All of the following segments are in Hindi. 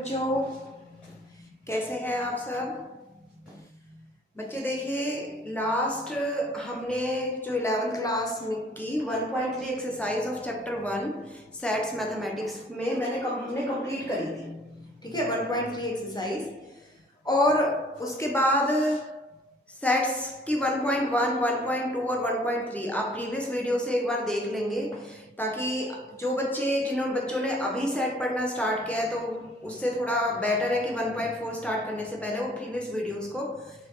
बच्चों, कैसे हैं आप सब बच्चे। देखिए लास्ट हमने जो 11th क्लास में की 1.3 exercise of chapter 1 sets mathematics में हमने कंप्लीट करी थी। ठीक है, 1.3 एक्सरसाइज। और उसके बाद सेट्स की 1.1, 1.2 और 1.3 आप प्रीवियस वीडियो से एक बार देख लेंगे, ताकि जो बच्चों ने अभी सेट पढ़ना स्टार्ट किया है तो उससे थोड़ा बेटर है कि 1.4 स्टार्ट करने से पहले वो प्रीवियस वीडियोस को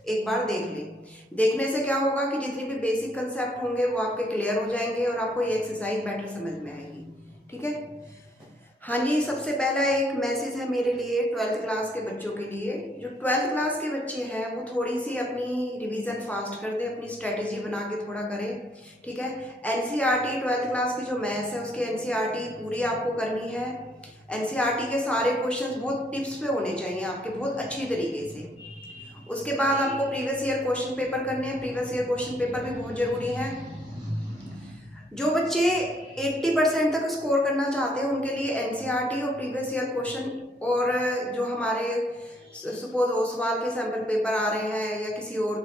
एक बार देख लें। देखने से क्या होगा कि जितनी भी बेसिक कंसेप्ट होंगे वो आपके क्लियर हो जाएंगे और आपको ये एक्सरसाइज बेटर समझ में आएगी। ठीक है, हाँ जी। सबसे पहला एक मैसेज है मेरे लिए 12th क्लास के बच्चों के लिए। जो 12th क्लास के बच्चे हैं वो थोड़ी सी अपनी रिवीजन फास्ट कर दे, अपनी स्ट्रेटेजी बना के थोड़ा करें। ठीक है, एनसीईआरटी 12th क्लास की जो मैथ्स है उसकी एनसीईआरटी पूरी आपको करनी है। एनसीईआरटी के सारे क्वेश्चंस बहुत टिप्स पे होने चाहिए आपके, बहुत अच्छी तरीके से। उसके बाद आपको प्रीवियस ईयर क्वेश्चन पेपर करने हैं। प्रीवियस ईयर क्वेश्चन पेपर भी बहुत जरूरी है। जो बच्चे 80% तक स्कोर करना चाहते हैं उनके लिए एनसीईआरटी और प्रीवियस ईयर क्वेश्चन, और जो हमारे सपोज ओसवाल के सैम्पल पेपर आ रहे हैं या किसी और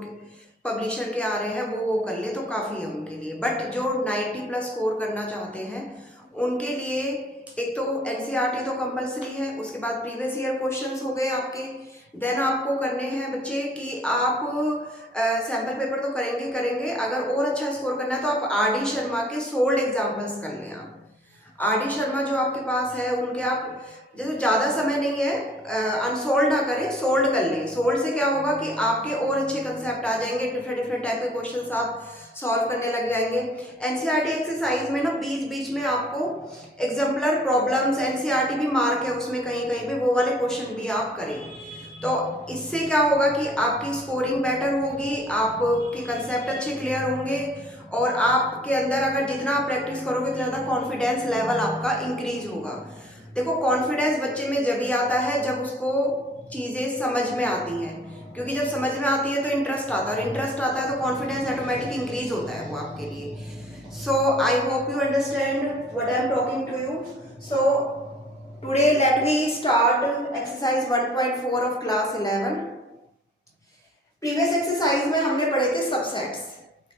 पब्लिशर के आ रहे हैं वो कर ले तो काफ़ी है उनके लिए। बट जो 90+ स्कोर करना चाहते हैं उनके लिए एक तो एनसीईआरटी तो कंपलसरी है, उसके बाद प्रीवियस ईयर क्वेश्चंस हो गए आपके। देन आपको करने हैं बच्चे कि आप सैम्पल पेपर तो करेंगे करेंगे, अगर और अच्छा स्कोर करना है तो आप आर डी शर्मा के सोल्ड एग्जाम्पल्स कर लें। आप आर डी शर्मा जो आपके पास है उनके आप जैसे ज़्यादा समय नहीं है, अनसोल्ड ना करें, सोल्ड कर लें। सोल्ड से क्या होगा कि आपके और अच्छे कंसेप्ट आ जाएंगे, डिफरेंट डिफरेंट टाइप के क्वेश्चंस आप सॉल्व करने लग जाएंगे। एनसीईआरटी एक्सरसाइज में ना बीच बीच में आपको एग्जाम्पलर प्रॉब्लम्स, एनसीईआरटी भी मार्क है उसमें कहीं कहीं पे, वो वाले क्वेश्चन भी आप करें। तो इससे क्या होगा कि आपकी स्कोरिंग बेटर होगी, आपके कंसेप्ट अच्छे क्लियर होंगे, और आपके अंदर अगर जितना आप प्रैक्टिस करोगे उतना ज़्यादा कॉन्फिडेंस लेवल आपका इंक्रीज होगा। देखो कॉन्फिडेंस बच्चे में जब ही आता है जब उसको चीज़ें समझ में आती हैं, क्योंकि जब समझ में आती है तो इंटरेस्ट आता है, और इंटरेस्ट आता है तो कॉन्फिडेंस ऑटोमेटिक इंक्रीज होता है वो आपके लिए। So I hope you understand what I am talking to you. So today let me start exercise 1.4 of class 11। Previous exercise में हमने पढ़े थे सबसेट्स।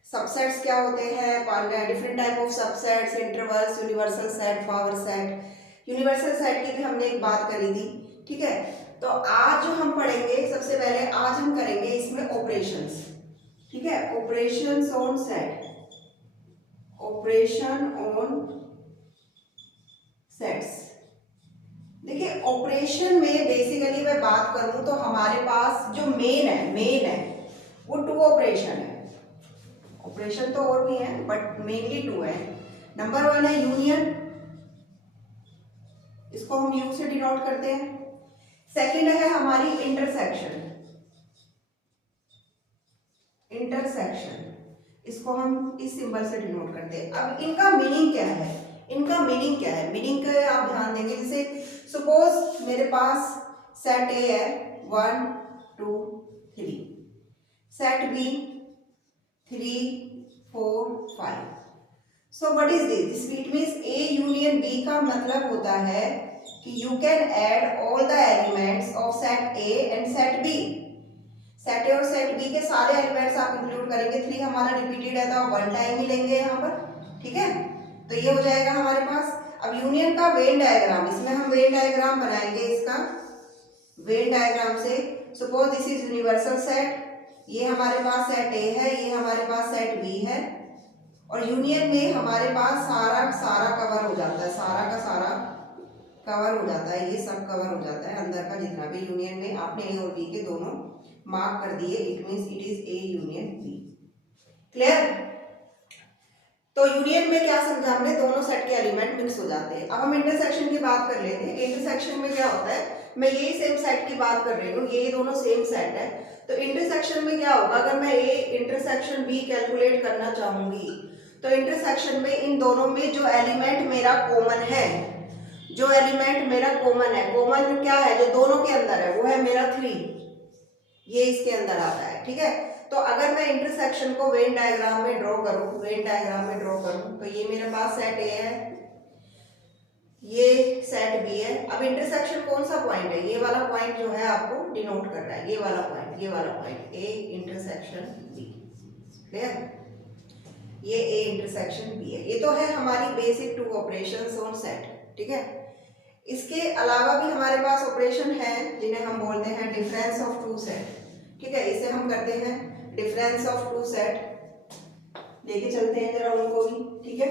सबसेट्स क्या होते हैं, different type of subsets, intervals, universal set, power set. Universal set की भी हमने एक बात करी थी। ठीक है, तो आज जो हम पढ़ेंगे सबसे पहले आज हम करेंगे इसमें ऑपरेशंस। ठीक है, operations on set, operation on sets. देखिए ऑपरेशन में बेसिकली मैं बात करूं तो हमारे पास जो मेन है वो 2 ऑपरेशन है। ऑपरेशन तो और भी हैं बट मेनली 2 है। नंबर 1 है यूनियन, इसको हम यू से डिनोट करते हैं। सेकंड है हमारी इंटरसेक्शन, इंटरसेक्शन इसको हम इस सिंबल से डिनोट करते हैं। अब इनका मीनिंग क्या है, इनका मीनिंग क्या है, मीनिंग का आप ध्यान देंगे। जैसे सपोज मेरे पास सेट ए है 1 2 3, set B 3 4 5। So what is this it means A union B का मतलब होता है कि you can add all the elements of set A and set B. Set A और सेट बी के सारे एलिमेंट्स आप इंक्लूड करेंगे। 3 हमारा रिपीटेड है तो आप 1 टाइम ही लेंगे यहाँ पर। ठीक है, तो ये हो जाएगा हमारे पास। अब यूनियन का वेन डायग्राम, इसमें हम वेन डायग्राम बनाएंगे। इसका वेन डायग्राम से suppose this is universal set, ये हमारे पास सेट ए है, ये हमारे पास सेट बी है, और यूनियन में हमारे पास सारा सारा कवर हो जाता है, सारा का सारा कवर हो जाता है, ये सब कवर हो जाता है अंदर का जितना भी यूनियन में आपने ए और बी के दोनों मार्क कर दिए। It means it is A union B. Clear? तो यूनियन में क्या समझा हमने, दोनों सेट के एलिमेंट मिक्स हो जाते हैं। अब हम इंटरसेक्शन की बात कर लेते हैं। इंटरसेक्शन में क्या होता है, मैं यही सेम सेट की बात कर रही हूँ, ये दोनों सेम सेट है। तो इंटरसेक्शन में क्या होगा, अगर मैं ए इंटरसेक्शन बी कैलकुलेट करना चाहूंगी तो इंटरसेक्शन में इन दोनों में जो एलिमेंट मेरा कॉमन है, जो एलिमेंट मेरा कॉमन है, कॉमन क्या है जो दोनों के अंदर है, वो है मेरा 3, ये इसके अंदर आता है। ठीक है, तो अगर मैं इंटरसेक्शन को वेन डायग्राम में ड्रॉ करूं, वेन डायग्राम में ड्रॉ करूं तो ये मेरे पास सेट ए है, ये सेट बी है। अब इंटरसेक्शन कौन सा पॉइंट है, ये वाला पॉइंट जो है आपको डिनोट कर रहा है, ये वाला पॉइंट, ये वाला point A intersection B. Clear, ये ए इंटरसेक्शन बी है। ये तो है हमारी basic two operations on set. ठीक है, इसके अलावा भी हमारे पास ऑपरेशन है जिन्हें हम बोलते हैं डिफरेंस ऑफ टू सेट। ठीक है, इसे हम करते हैं डिफरेंस ऑफ टू सेट, लेके चलते हैं जरा उनको भी। ठीक है,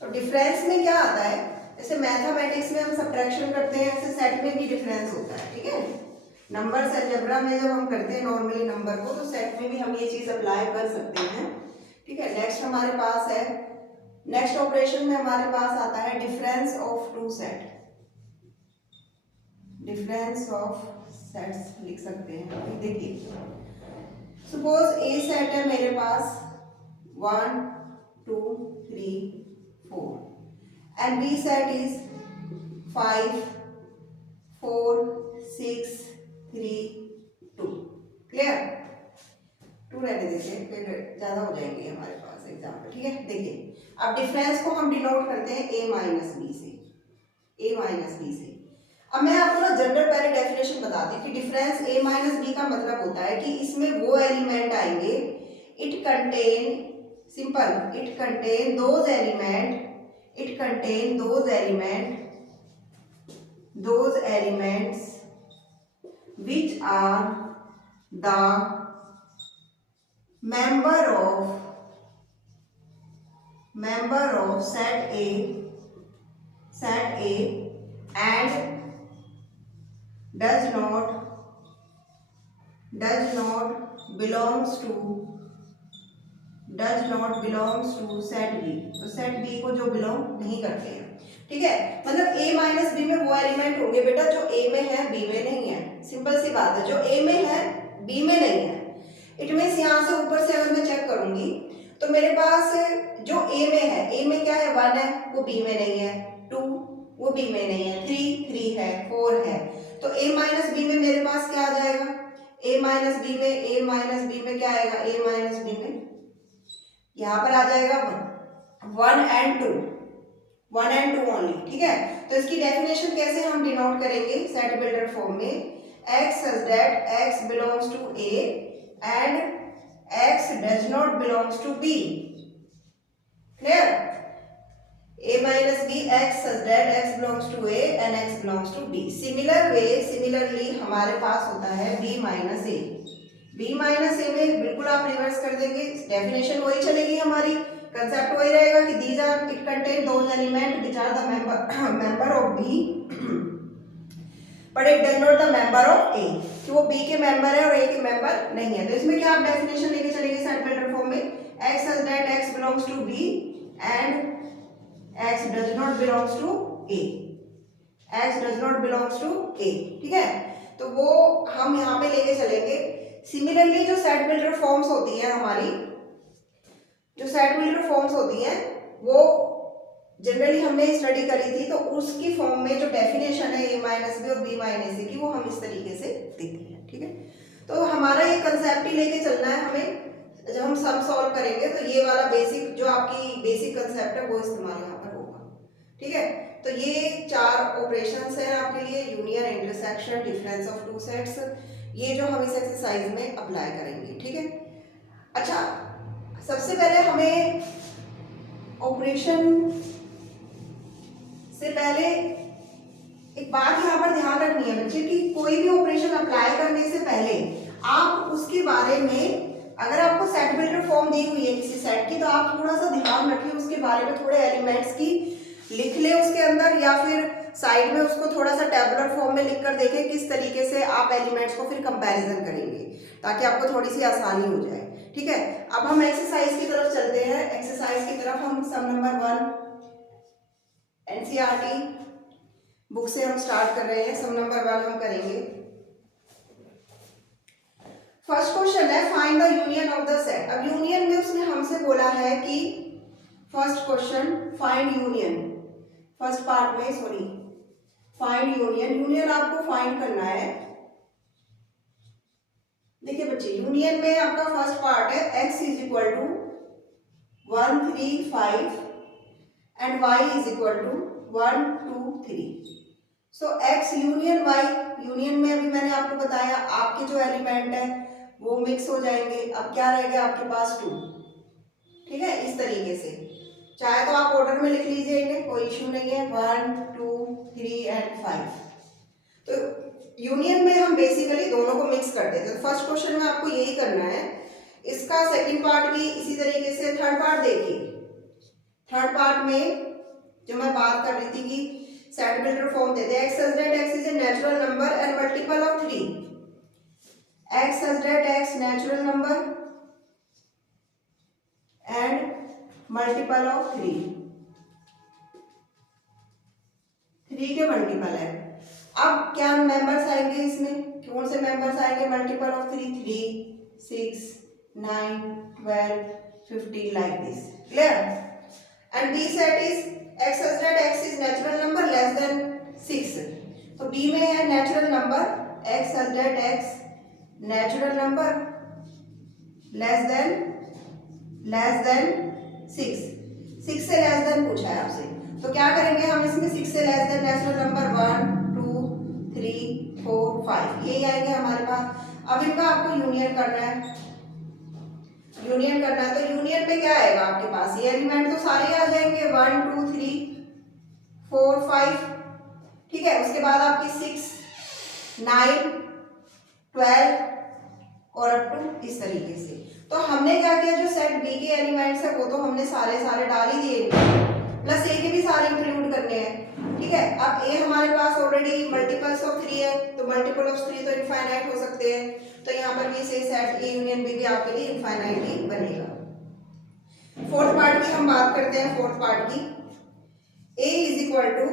तो डिफरेंस में क्या आता है, जैसे मैथमेटिक्स में हम सब्ट्रैक्शन करते हैं, ऐसे सेट में भी डिफरेंस होता है। ठीक है, नंबर अलजेब्रा में जब हम करते हैं नॉर्मली नंबर को, तो सेट में भी हम ये चीज अप्लाई कर सकते हैं। ठीक है, नेक्स्ट हमारे पास है, नेक्स्ट ऑपरेशन में हमारे पास आता है difference of two set. Difference of sets लिख सकते हैं। देखिए, सपोज ए सेट है मेरे पास 1 2 3 4 and B set is 5 4 6 3 2। Clear, 2 रहने देते, फिर ज्यादा हो जाएंगे हमारे पास एग्जाम्पल। ठीक है, देखिए अब डिफरेंस को हम डिनोट करते हैं a माइनस बी से, a माइनस बी से। अब मैं आपको ना जनरल पहले डेफिनेशन बताती हूँ कि डिफरेंस a माइनस बी का मतलब होता है कि इसमें वो एलिमेंट आएंगे, it contain, simple, it contain those element, it contain those elements which are the member of set A and does not belongs to set B। तो set B को जो बिलोंग नहीं करते हैं। ठीक है, मतलब A माइनस बी में वो एलिमेंट होंगे बेटा जो A में है B में नहीं है। सिंपल सी बात है, जो A में है B में नहीं है। इट मीन्स यहाँ से ऊपर से अगर मैं चेक करूंगी तो मेरे पास जो A में है, A में क्या है, 1 है, वो B में नहीं है, 2 वो B में नहीं है, 3 है, 4 है। तो A माइनस बी में मेरे पास क्या आ जाएगा, A माइनस बी में क्या आएगा, A माइनस बी में यहां पर आ जाएगा 1 and 2 ओनली। ठीक है, तो इसकी डेफिनेशन कैसे हम डिनोट करेंगे सेट बिल्डर फॉर्म में, x such that x belongs to A and x does not belongs to B। Clear, A minus B x such that x belongs to A and x belongs to B। Similarly हमारे पास होता है B minus A। B minus A में बिल्कुल आप रिवर्स कर देंगे, डेफिनेशन वही चलेगी, हमारी कंसेप्ट वही रहेगा कि these are, it contain those element which are the member of B but it does not the member of A, कि वो बी के मेंबर है और ए के मेंबर नहीं है। तो इसमें क्या आप डेफिनेशन लेके चलेंगे सेट बिल्डर फॉर्म में, x such that x belongs to B and x does not belongs to A, x does not belongs to A। ठीक है, तो वो हम यहाँ पे लेके चलेंगे। सिमिलरली जो सेट बिल्डर फॉर्म्स होती हैं हमारी, वो जनरली हमने स्टडी करी थी, तो उसकी फॉर्म में जो डेफिनेशन है a माइनस बी और b माइनस ए की, वो हम इस तरीके से देते हैं। ठीक है, तो हमारा ये कंसेप्ट ही लेके चलना है हमें, जब हम सम सॉल्व करेंगे तो ये वाला बेसिक जो आपकी बेसिक कंसेप्ट है वो इस्तेमाल यहाँ पर होगा। ठीक है, तो ये 4 ऑपरेशंस हैं आपके लिए, union, intersection, difference of two sets, ये जो हम इस एक्सरसाइज में अप्लाई करेंगे। ठीक है, अच्छा सबसे पहले हमें ऑपरेशन से पहले एक बात यहाँ पर ध्यान रखनी है बच्चे कि कोई भी ऑपरेशन अप्लाई करने से पहले आप उसके बारे में, अगर आपको सेट बिल्डर फॉर्म दी हुई है किसी सेट की, तो आप थोड़ा सा ध्यान रखिए उसके बारे में, थोड़े एलिमेंट्स की लिख ले उसके अंदर, या फिर साइड में उसको थोड़ा सा टेबुलर फॉर्म में लिखकर देखें किस तरीके से आप एलिमेंट्स को फिर कंपैरिजन करेंगे, ताकि आपको थोड़ी सी आसानी हो जाए। ठीक है, अब हम एक्सरसाइज की तरफ चलते हैं। एक्सरसाइज की तरफ हम सम नंबर 1 एनसीईआरटी बुक से हम स्टार्ट कर रहे हैं। सम नंबर 1 हम करेंगे। फर्स्ट क्वेश्चन है find the union of the set. अब यूनियन में उसने हमसे बोला है कि first question find union, first part में सॉरी फाइंड यूनियन, यूनियन आपको फाइंड करना है। देखिए बच्चे, यूनियन में आपका फर्स्ट पार्ट है x is equal to 1 3 5 and y is equal to 1 2 3। So x union y, union में अभी मैंने आपको बताया आपके जो एलिमेंट है वो मिक्स हो जाएंगे। अब क्या रहेगा आपके पास 2। ठीक है, इस तरीके से चाहे तो आप ऑर्डर में लिख लीजिए इन्हें, कोई इश्यू नहीं है, 1 2 3 एंड 5। तो यूनियन में हम बेसिकली दोनों को मिक्स कर देते हैं। तो फर्स्ट क्वेश्चन में आपको यही करना है। इसका सेकंड पार्ट भी इसी तरीके से। थर्ड पार्ट देखिए, थर्ड पार्ट में जो मैं बात कर रही थी कि सेट बिल्डर फॉर्म देते हैं। x such that x is a natural number and multiple of 3, x such that x natural number and multiple of 3, 3 के मल्टीपल है। अब क्या मेंबर्स आएंगे इसमें, कौन से मेंबर्स आएंगे multiple of 3, 3 6 9 12 50 like this. Clear? And B set is x such that x is natural number less than 6। तो b में है natural number x such that x natural number less than 6। 6 से लेस देन पूछा है आपसे, तो क्या करेंगे हम इसमें 6 से लेस देन नेचुरल नंबर 1 2 3 4 5 यही आएंगे हमारे पास। अब इनका आपको यूनियन करना है, यूनियन करना है। तो यूनियन में क्या आएगा आपके पास, ये एलिमेंट तो सारे आ जाएंगे 1 2 3 4 5। ठीक है, उसके बाद आपकी 6 9 12 और अप टू इस तरीके से। तो हमने क्या किया, जो सेट बी के एलिमेंट्स है वो तो हमने सारे डाल ही दिए, प्लस ए के भी सारे इंक्लूड करने हैं। ठीक है, अब ए हमारे पास ऑलरेडी मल्टीपल्स ऑफ 3 है, तो मल्टीपल ऑफ 3 तो इनफाइनाइट हो सकते हैं। तो यहाँ पर भी से सेट ए यूनियन बी भी आपके लिए इनफाइनाइट ही बनेगा। फोर्थ पार्ट की हम बात करते हैं। फोर्थ पार्ट की, a is equal to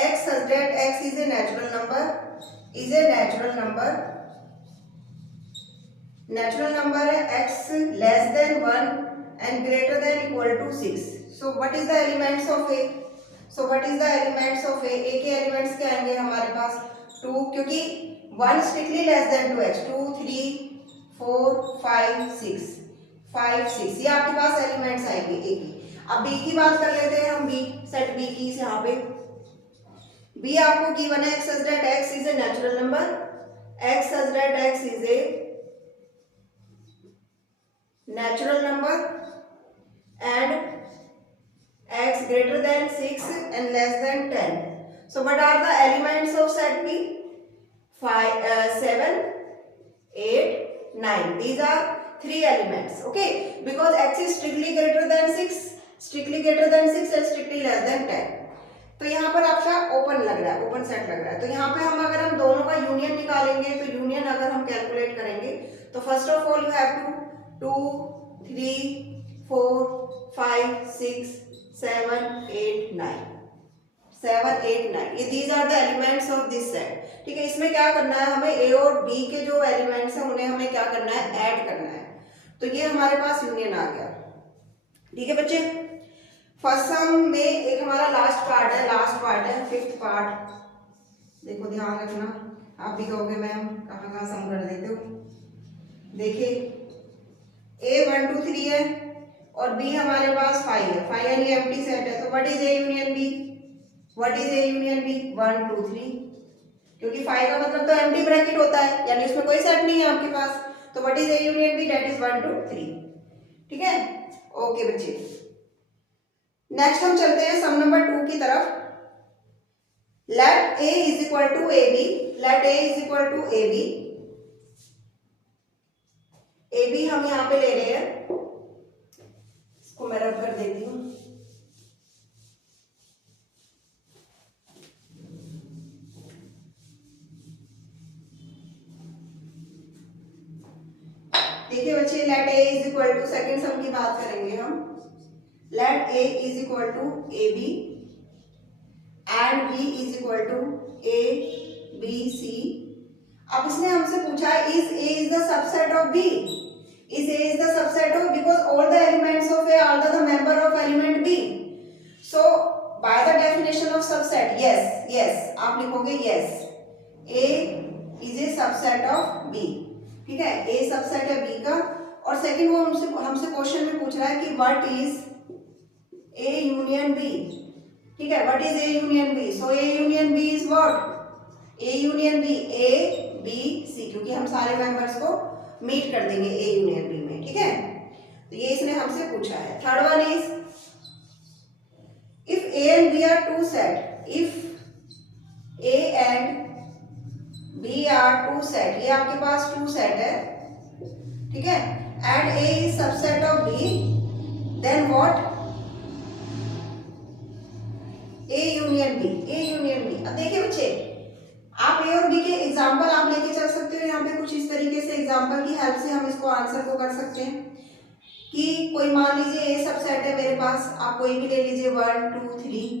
x such that x is a natural number है x less than 1 and greater than equal to 6। So what is the elements of a? So what is the elements of a? a के एलिमेंट्स क्या आएंगे हमारे पास 2, क्योंकि 1 स्ट्रिक्टली लेस देन 2x, 2 3 4 5 6 5 6 ये आपके पास एलिमेंट्स आएंगे a की। अब b की बात कर लेते हैं हम, b सेट b की यहाँ पे b आपको गिवन है x such that x is a natural number, x such that x is a natural number and x greater than 6 and less than 10. So what are the elements of set B? 5 7 8 9. These are 3 elements. Okay, because x is strictly greater than 6 and strictly less than 10. तो यहाँ पर आपका ओपन लग रहा है, ओपन सेट लग रहा है। तो यहाँ पे हम अगर हम दोनों का यूनियन निकालेंगे, तो यूनियन अगर हम कैलकुलेट करेंगे तो first of all you have to 2 3 4 5 6 7 8 9 7 8 9 ये these are the elements of this set. ठीक है, इसमें क्या करना है हमें, ए और बी के जो एलिमेंट्स हैं उन्हें हमें क्या करना है, ऐड करना है। तो ये हमारे पास यूनियन आ गया। ठीक है बच्चे, फर्स्ट सम में एक हमारा लास्ट पार्ट है फिफ्थ पार्ट। देखो ध्यान रखना, आप भी कहोगे मैम कहाँ सम कर देते हो। देखिए ए 1 2 3 है और बी हमारे पास 5 है, 5 यानी एम्प्टी सेट है। तो what is A union B? 1 2 3, क्योंकि 5 का मतलब तो एम्प्टी ब्रैकेट होता है, यानी उसमें कोई सेट नहीं है आपके पास। तो what is A union B? That is 1 2 3। ठीक है, ओके बच्चे, नेक्स्ट हम चलते हैं सम नंबर 2 की तरफ। Let a is equal to A B, let a is equal to A B हम यहाँ पे ले रहे हैं, इसको मैं रब कर देती हूँ। देखिए बच्चे, let a is equal to, second sum की बात करेंगे हम। Let a is equal to A b and b is equal to a b c। अब इसने हमसे पूछा is a is the subset of b, is a is the subset of, because all the elements of a are the member of element b। So by the definition of subset, yes आप लिखोगे yes, a is a subset of b। ठीक है, a सबसेट है b का। और सेकंड वो हमसे क्वेश्चन में पूछ रहा है कि what is a union b। ठीक है, what is A union B? So A union B is what? A union B, A B C, क्योंकि हम सारे मेंबर्स को मीट कर देंगे ए यूनियन बी में। ठीक है, तो ये इसने हमसे पूछा है। Third one is if A and B are two set, if A and B are two set, ये आपके पास टू सेट है, ठीक है, and A is subset of B, then what? A union B, A union B. अब देखिए बच्चे, आप ए और बी के एग्जाम्पल आप लेके चल सकते हो यहाँ पे, कुछ इस तरीके से एग्जाम्पल की हेल्प से हम इसको आंसर को कर सकते हैं कि कोई मान लीजिए ए सबसेट है मेरे पास, आप कोई भी ले लीजिए 1 2 3,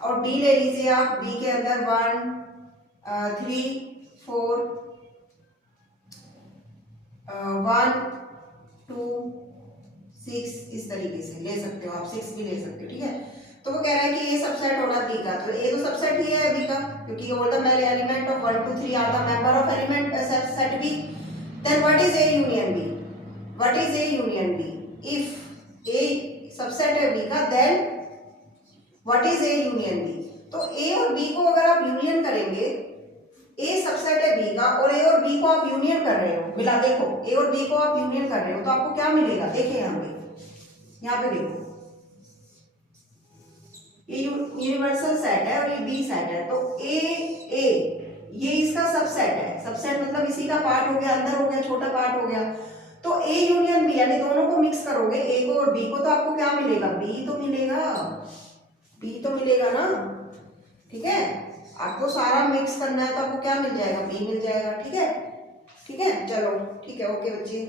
और बी ले लीजिए आप, बी के अंदर 1 3 4 1 2 6, इस तरीके से ले सकते हो आप, 6 भी ले सकते हो। ठीक है, तो वो कह रहा है कि ये सबसेट होना बी का, तो ए तो सबसेट ही है बी का, क्योंकि all the element of 1 2 3 are the member of element set B. Then what is A union B? What is A union B? If A subset है बी का, then what is A union B? तो ए और बी को अगर आप यूनियन करेंगे, ए सबसेट है बी का और ए और बी को आप यूनियन कर रहे हो, मिला, देखो ए और बी को आप यूनियन कर रहे हो, तो आपको क्या मिलेगा? देखिए यहाँ पे देखो, ये यूनिवर्सल सेट है और ये बी सेट है, तो ए ये इसका सबसेट है, सबसेट मतलब इसी का पार्ट हो गया, अंदर हो गया, छोटा पार्ट हो गया, तो ए यूनियन बी, यानी दोनों को मिक्स करोगे, ए को और बी को, तो आपको क्या मिलेगा? बी तो मिलेगा, बी तो मिलेगा ना। ठीक है, आपको सारा मिक्स करना है तो आपको क्या मिल जाएगा? बी मिल जाएगा। ठीक है, ठीक है, चलो ठीक है, ओके बच्चे।